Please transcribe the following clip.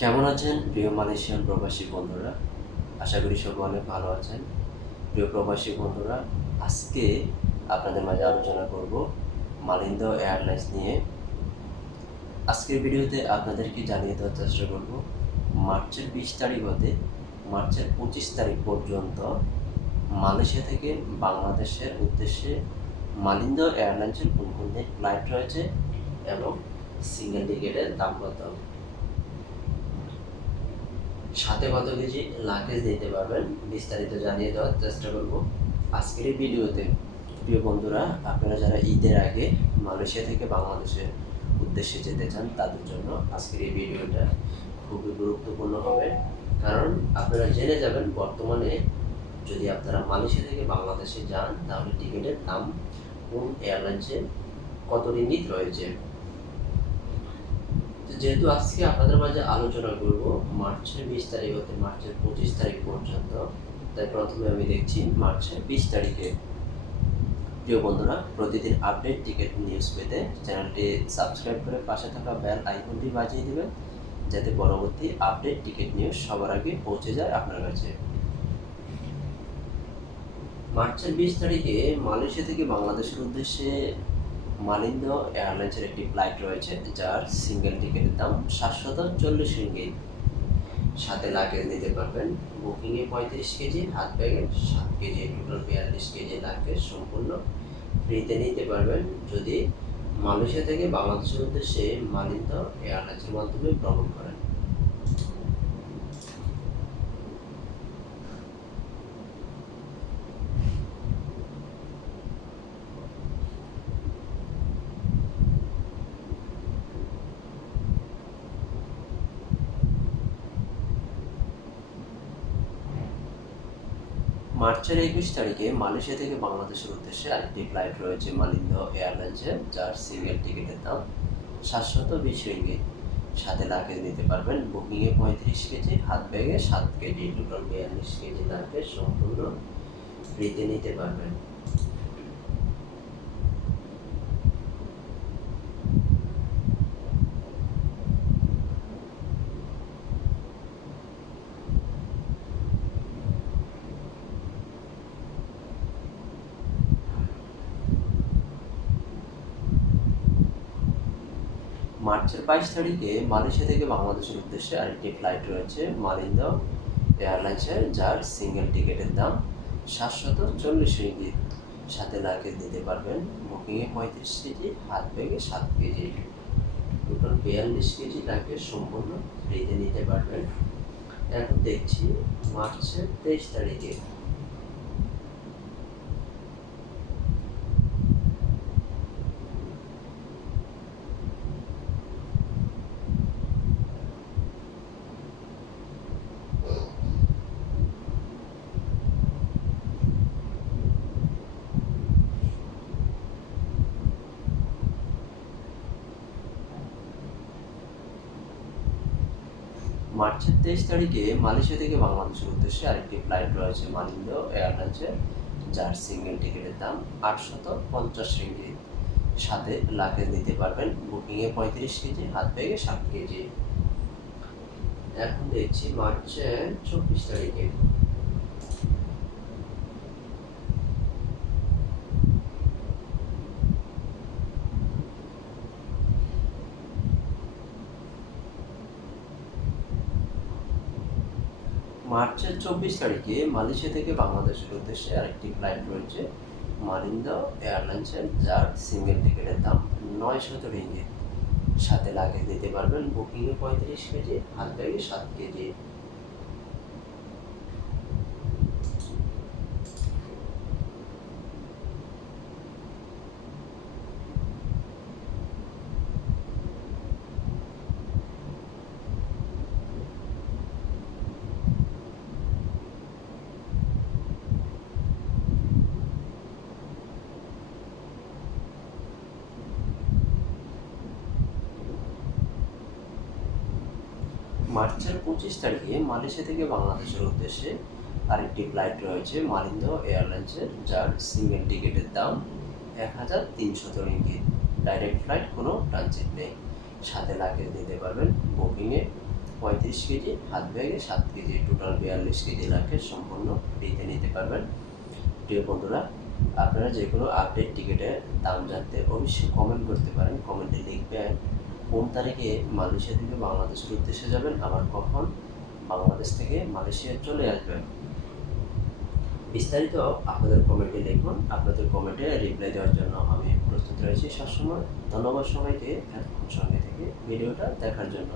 কেমন আছেন প্রিয় মালয়েশিয়ান প্রবাসী বন্ধুরা? আশা করি সব অনেক ভালো আছেন। প্রিয় প্রবাসী বন্ধুরা, আজকে আপনাদের মাঝে আলোচনা করব মালিন্দ এয়ারলাইন্স নিয়ে। আজকের ভিডিওতে আপনাদেরকে জানিয়ে দেওয়ার চেষ্টা করব, মার্চের বিশ তারিখ হতে মার্চের পঁচিশ তারিখ পর্যন্ত মালয়েশিয়া থেকে বাংলাদেশের উদ্দেশ্যে মালিন্দ এয়ারলাইন্সের কোন কোন ফ্লাইট রয়েছে এবং সিঙ্গেল টিকেটের দাম কত? সাথে কত কেজি? লাগেজ দিতে পারবেন। বিস্তারিত জানিয়ে দেওয়ার চেষ্টা করব। আজকের এই ভিডিওতে, প্রিয় বন্ধুরা, আপনারা যারা ঈদের আগে মালয়েশিয়া থেকে বাংলাদেশের উদ্দেশ্যে যেতে চান, তাদের জন্য আজকের এই ভিডিওটা খুবই গুরুত্বপূর্ণ হবে। কারণ আপনারা জেনে যাবেন, বর্তমানে যদি আপনারা মালয়েশিয়া থেকে বাংলাদেশে যান, তাহলে টিকিটের দাম কোন এয়ারলাইন্সে কত রিঙ্গিত রয়েছে? যেহেতু আজকে আপনাদের মাঝে আলোচনা করব, মার্চের বিশ তারিখ হতে মার্চের পঁচিশ তারিখ পর্যন্ত, তাই প্রথমে আমি দেখছি মার্চের বিশ তারিখে। প্রিয় বন্ধুরা, প্রতিদিন আপডেট টিকিট নিউজ পেতে চ্যানেলটি সাবস্ক্রাইব করে পাশে থাকা বেল আইকনটি বাজিয়ে দেবেন, যাতে পরবর্তী আপডেট টিকিট নিউজ সবার আগে পৌঁছে যায় আপনার কাছে। মার্চের বিশ তারিখে মালয়েশিয়া থেকে বাংলাদেশের উদ্দেশ্যে মালিন্দ এয়ারলাইন্সের একটি ফ্লাইট রয়েছে, যার সিঙ্গেল টিকিটের দাম সাতশত চল্লিশ রিঙ্গিত সাথে লাগেজ নিতে পারবেন, বুকিংয়ে পঁয়ত্রিশ কেজি, হাত ব্যাগে সাত কেজি, টোটাল বিয়াল্লিশ কেজি লাগেজ সম্পূর্ণ ফ্রিতে নিতে পারবেন। যদি মালয়েশিয়া থেকে বাংলাদেশের উদ্দেশ্যে মালিন্দ এয়ারলাইন্সের মাধ্যমে ভ্রমণ করেন। মার্চের একুশ তারিখে মালয়েশিয়া থেকে বাংলাদেশের উদ্দেশ্যে আরেকটি ফ্লাইট রয়েছে মালিন্দ এয়ারলাইন্সের যার সিঙ্গেল টিকিটের দাম সাতশত বিশ রিঙ্গিত। সাথে লাগেজ নিতে পারবেন বুকিংয়ে পঁয়ত্রিশ কেজি, হাত ব্যাগে সাত কেজি টোটাল বিয়াল্লিশ কেজি লাগেজ সম্পূর্ণ ফ্রিতে নিতে পারবেন। মার্চের বাইশ তারিখে মালয়েশিয়া থেকে বাংলাদেশের উদ্দেশ্যে আরেকটি ফ্লাইট রয়েছে মালিন্দ এয়ারলাইন্সের যার সিঙ্গেল টিকিটের দাম সাতশত চল্লিশ রিঙ্গিত সাথে লাগেজ দিতে পারবেন বুকিংয়ে পঁয়ত্রিশ কেজি হাত ব্যাগে সাত কেজি। টোটাল বিয়াল্লিশ কেজি লাগেজ সম্পূর্ণ ফ্রিতে নিতে পারবেন। এখন দেখছি মার্চের তেইশ তারিখে। মার্চের তেইশ তারিখে মালয়েশিয়া থেকে বাংলাদেশের উদ্দেশ্যে আরেকটি ফ্লাইট রয়েছে মালিন্দ এয়ারলাইন্সের যার সিঙ্গেল টিকিটের দাম আটশত পঞ্চাশ রিঙ্গিত। সাথে লাগেজ নিতে পারবেন বুকিংয়ে পঁয়ত্রিশ কেজি, হাত ব্যাগে সাত কেজি। এখন দেখছি মার্চের চব্বিশ তারিখে। মার্চের চব্বিশ তারিখে মালয়েশিয়া থেকে বাংলাদেশের উদ্দেশ্যে আরেকটি ফ্লাইট রয়েছে মালিন্দা এয়ারলাইন্সের যার সিঙ্গেল টিকিটের দাম নয় শত রিঙ্গিত। সাথে লাগেজ দিতে পারবেন বুকিংয়ে পঁয়ত্রিশ কেজি হাত ব্যাগে সাত কেজি। মার্চের পঁচিশ তারিখে মালয়েশিয়া থেকে বাংলাদেশের উদ্দেশ্যে আরেকটি ফ্লাইট রয়েছে মালিন্দ এয়ারলাইন্সের, যার সিঙ্গেল টিকিটের দাম এক হাজার তিনশত রিঙ্গিত ডাইরেক্ট ফ্লাইট কোনো ট্রানজিট নেই। সাথে লাগেজ নিতে পারবেন বুকিংয়ে পঁয়ত্রিশ কেজি, হাত ব্যাগে সাত কেজি টোটাল বিয়াল্লিশ কেজি লাখের সম্পূর্ণ ফ্রিতে নিতে পারবেন। প্রিয় বন্ধুরা, আপনারা যে কোনো আপডেট টিকিটের দাম জানতে অবশ্যই কমেন্ট করতে পারেন। কমেন্টে লিখবেন কোন তারিখে মালয়েশিয়া থেকে বাংলাদেশের উদ্দেশ্যে যাবেন? আবার কখন? বাংলাদেশ থেকে মালয়েশিয়া চলে আসবেন। বিস্তারিত আপনাদের কমেন্টে দেখুন। আপনাদের কমেন্টে রিপ্লাই দেওয়ার জন্য আমি প্রস্তুত রয়েছি সবসময়। ধন্যবাদ সবাইকে এতক্ষণ সঙ্গে থেকে ভিডিওটা দেখার জন্য।